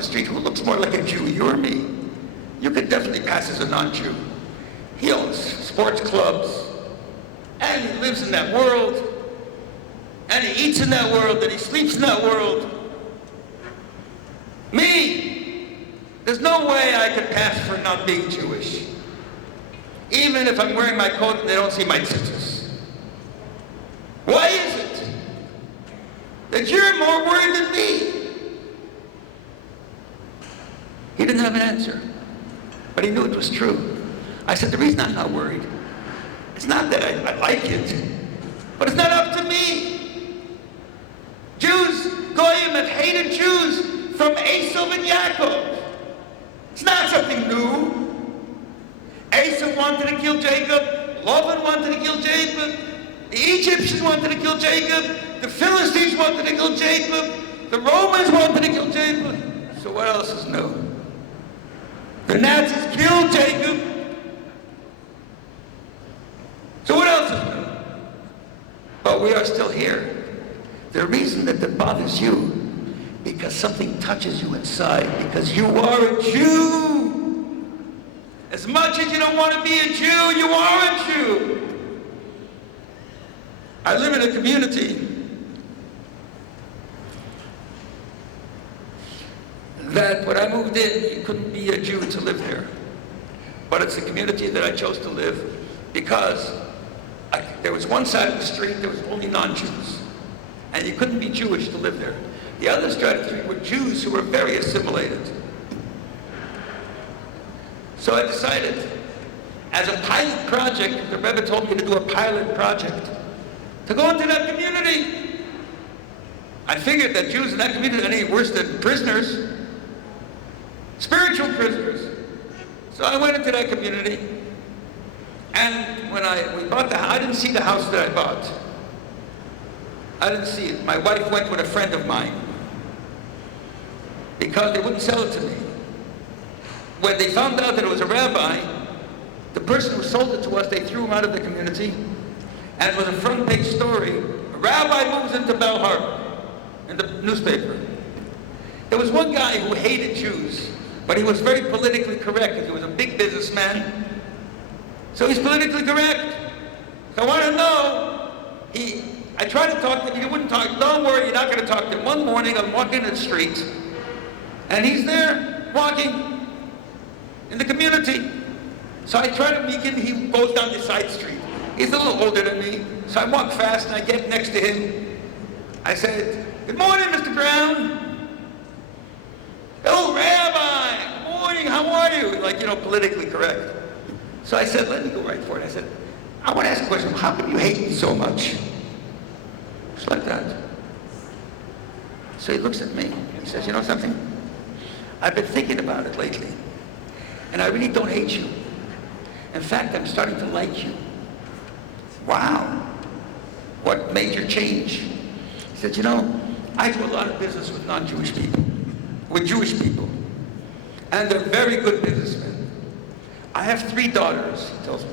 the street, who looks more like a Jew, you or me? You could definitely pass as a non-Jew. He owns sports clubs, and he lives in that world, and he eats in that world, and he sleeps in that world. Me, there's no way I could pass for not being Jewish. Even if I'm wearing my coat and they don't see my tzitzis. Why is it that you're more worried than me? He didn't have an answer, but he knew it was true. I said, the reason I'm not worried, it's not that I like it, but it's not up to me. Jews, Goyim have hated Jews from Esav and Yaakov. It's not something new. Esav wanted to kill Jacob, Laban wanted to kill Jacob, the Egyptians wanted to kill Jacob, the Philistines wanted to kill Jacob, the Romans wanted to kill Jacob. So what else is new? The Nazis killed Jacob. So what else is new? But we are still here. The reason that it bothers you, because something touches you inside, because you are a Jew. As much as you don't want to be a Jew, you are a Jew. I live in a community that when I moved in, you couldn't be a Jew to live there. But it's a community that I chose to live because there was one side of the street that was only non-Jews. And you couldn't be Jewish to live there. The other side of the street were Jews who were very assimilated. So I decided, as a pilot project, the Rebbe told me to do a pilot project, to go into that community. I figured that Jews in that community are any worse than prisoners, spiritual prisoners. So I went into that community, and when we bought the house, I didn't see the house that I bought. I didn't see it. My wife went with a friend of mine because they wouldn't sell it to me. When they found out that it was a rabbi, the person who sold it to us, they threw him out of the community, and it was a front page story. A rabbi moves into Bal Harbour in the newspaper. There was one guy who hated Jews, but he was very politically correct because he was a big businessman. So he's politically correct. So I want to know, I tried to talk to him, he wouldn't talk. Don't worry, you're not going to talk to him. One morning, I'm walking in the street, and he's there, walking in the community. So I try to meet him, he goes down the side street. He's a little older than me, so I walk fast and I get next to him. I said, "Good morning, Mr. Brown." "Oh, Rabbi, good morning, how are you?" Like, politically correct. So I said, let me go right for it. I said, "I want to ask a question. How come you hate me so much?" Just like that. So he looks at me and he says, "You know something? I've been thinking about it lately. And I really don't hate you. In fact, I'm starting to like you." Wow. What major change? He said, I do a lot of business with non-Jewish people, with Jewish people. And they're very good businessmen. I have 3 daughters, he tells me.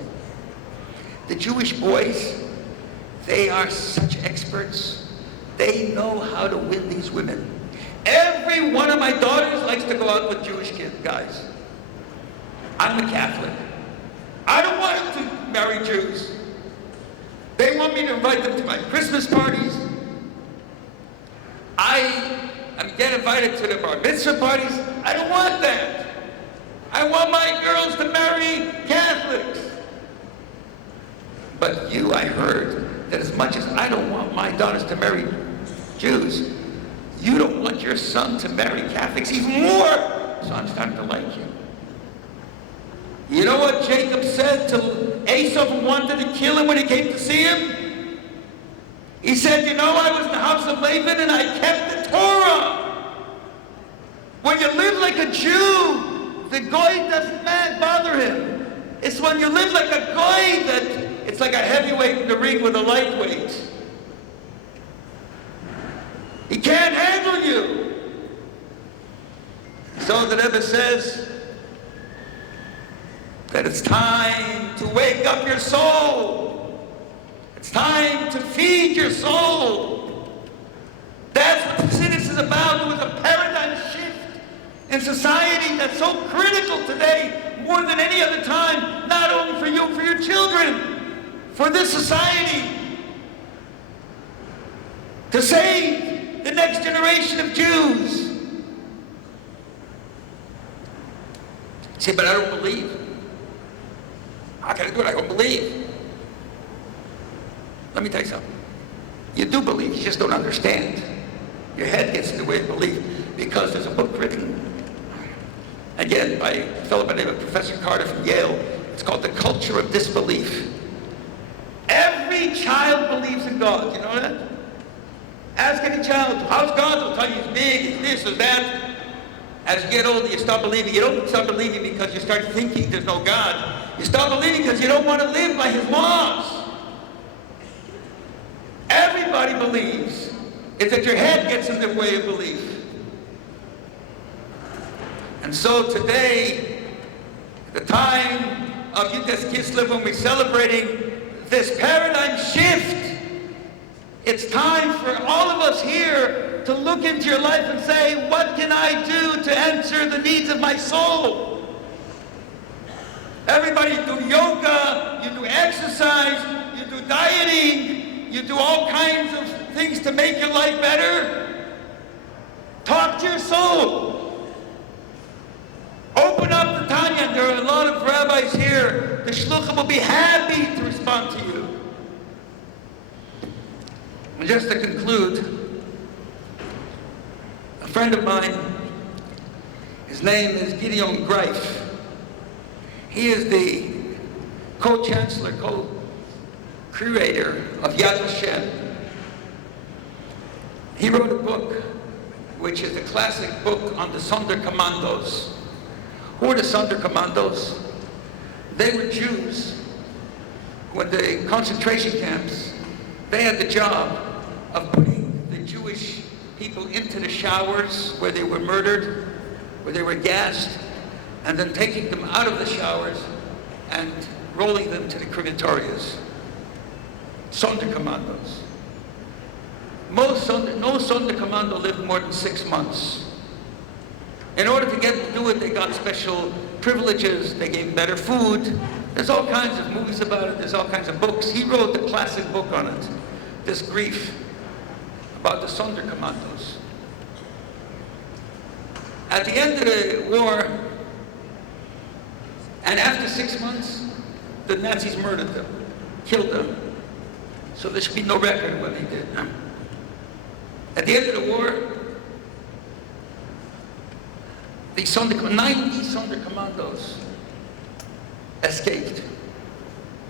The Jewish boys, they are such experts. They know how to win these women. Every one of my daughters likes to go out with Jewish guys. I'm a Catholic. I don't want to marry Jews. They want me to invite them to my Christmas parties. I get invited to the bar mitzvah parties. I don't want that. I want my girls to marry Catholics. But you, I heard that as much as I don't want my daughters to marry Jews, you don't want your son to marry Catholics even more. So I'm starting to like you. You know what Jacob said to Esav, who wanted to kill him when he came to see him? He said, I was in the house of Laban and I kept the Torah. When you live like a Jew, the goy doesn't bother him. It's when you live like a goy that it's like a heavyweight in the ring with a lightweight. He can't handle you. So the Rebbe says that it's time to wake up your soul. It's time to feed your soul. That's what the Chassidus is about. It was a paradigm shift in society that's so critical today, more than any other time, not only for you, for your children, for this society, to save the next generation of Jews. Say, but I don't believe. How can I do it? I don't believe. Let me tell you something. You do believe, you just don't understand. Your head gets in the way of belief, because there's a book written, again, by a fellow by the name of Professor Carter from Yale. It's called The Culture of Disbelief. Every child believes in God. You know that? Ask any child, how's God? They'll tell you he's big, he's this or that. As you get older, you stop believing. You don't stop believing because you start thinking there's no God. You stop believing because you don't want to live by his laws. Everybody believes. It's that your head gets in the way of belief. And so today, the time of Yudas Kislev, when we're celebrating this paradigm shift, it's time for all of us here to look into your life and say, what can I do to answer the needs of my soul? Everybody, you do yoga, you do exercise, you do dieting, you do all kinds of things to make your life better. Talk to your soul. Open up the Tanya. There are a lot of rabbis here. The shluchim will be happy to respond to you. And just to conclude, a friend of mine, his name is Gideon Greif. He is the co-chancellor, co-creator of Yad Vashem. He wrote a book, which is a classic book on the Sonderkommandos. Who are the Sonderkommandos? They were Jews who, in the concentration camps, they had the job of putting the Jewish people into the showers where they were murdered, where they were gassed, and then taking them out of the showers and rolling them to the crematorias. Sonderkommandos. No Sonderkommando lived more than 6 months. In order to get to do it, they got special privileges. They gave better food. There's all kinds of movies about it. There's all kinds of books. He wrote the classic book on it, this grief about the Sonderkommandos. At the end of the war, and after 6 months, the Nazis murdered them, killed them. So there should be no record of what they did. At the end of the war, the 90 Sonderkommandos escaped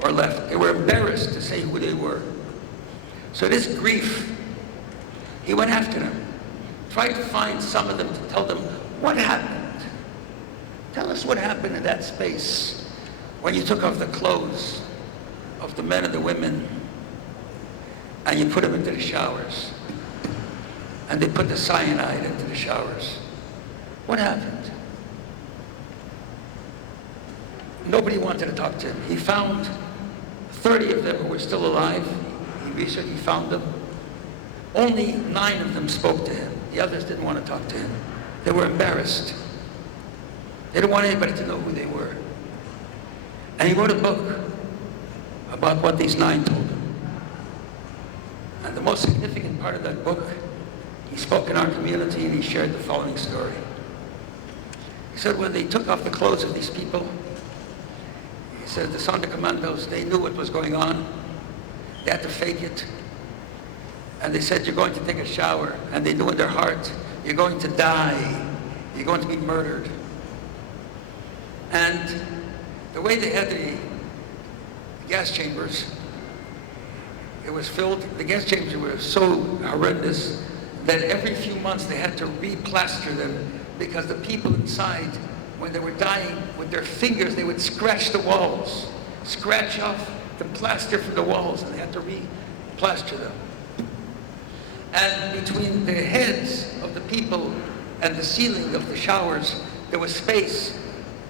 or left. They were embarrassed to say who they were. So this grief, he went after them, tried to find some of them to tell them what happened. Tell us what happened in that space when you took off the clothes of the men and the women and you put them into the showers. And they put the cyanide into the showers. What happened? Nobody wanted to talk to him. He found 30 of them who were still alive. He researched, he found them. Only 9 of them spoke to him. The others didn't want to talk to him. They were embarrassed. They didn't want anybody to know who they were. And he wrote a book about what these 9 told him. And the most significant part of that book, he spoke in our community and he shared the following story. He said when they took off the clothes of these people, he said the Sonderkommandos, they knew what was going on. They had to fake it. And they said, you're going to take a shower. And they knew in their heart, you're going to die. You're going to be murdered. And the way they had the gas chambers, it was filled, the gas chambers were so horrendous that every few months they had to re-plaster them because the people inside, when they were dying, with their fingers, they would scratch the walls, scratch off the plaster from the walls, and they had to re-plaster them. And between the heads of the people and the ceiling of the showers, there was space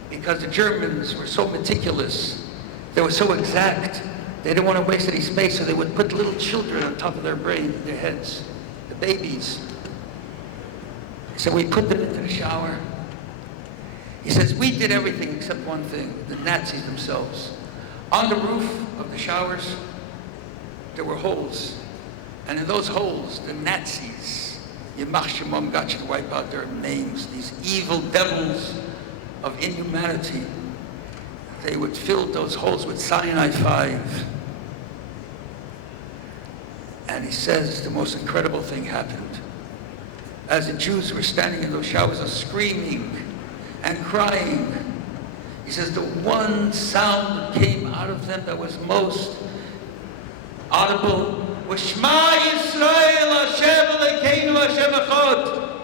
because the Germans were so meticulous. They were so exact. They didn't want to waste any space, so they would put little children on top of their brain, their heads, the babies. So we put them into the shower, He says, we did everything except one thing, the Nazis themselves. On the roof of the showers, there were holes. And in those holes, the Nazis, Yimach Shemam, got you to wipe out their names, these evil devils of inhumanity. They would fill those holes with cyanide 5. And he says the most incredible thing happened. As the Jews were standing in those showers and screaming and crying, he says the one sound that came out of them that was most audible was Shema Yisrael Hashem Elokeinu Hashem Echad.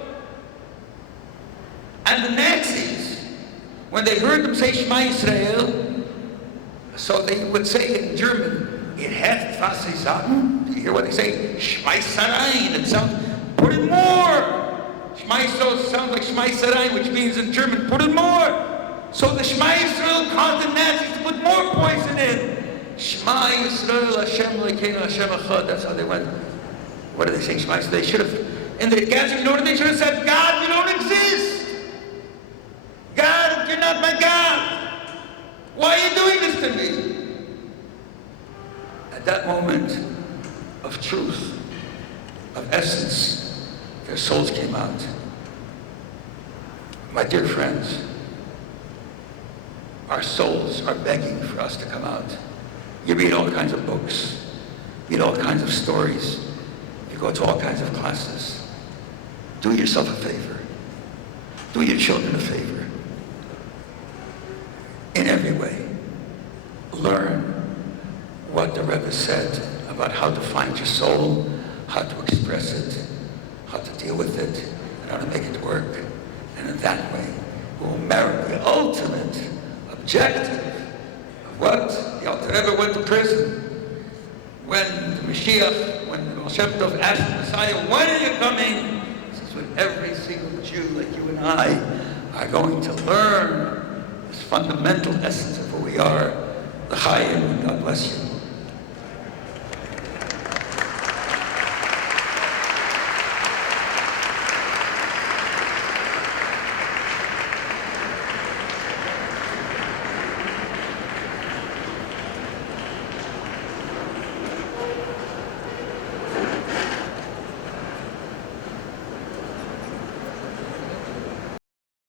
And the Nazis, when they heard them say Shema Yisrael, so they would say in German, it hat was sie sagen. Do you hear what they say? Shema Yisrael. It sounds, put it more. Shema Yisrael sounds like Shema Yisrael, which means in German, put it more. So the Shema Yisrael caused the Nazis to put more poison in. Shema Yisrael Hashem Elokeinu Hashem Echad. That's how they went. What are they saying? Shema Yisrael. They should have, in the gathering, you know what they should have said? God, you don't exist. God, you're not my God. Why are you doing this to me? At that moment of truth, of essence, their souls came out. My dear friends, our souls are begging for us to come out. You read all kinds of books, read all kinds of stories, you go to all kinds of classes. Do yourself a favor. Do your children a favor. In every way, learn what the Rebbe said about how to find your soul, how to express it, how to deal with it, and how to make it work. And in that way, we will merit the ultimate objective of what the Alter Rebbe went to prison. When the Mashiach, when the Baal Shem Tov asked the Messiah, when are you coming? He says, when every single Jew like you and I are going to learn this fundamental essence of who we are. L'chaim, God bless you.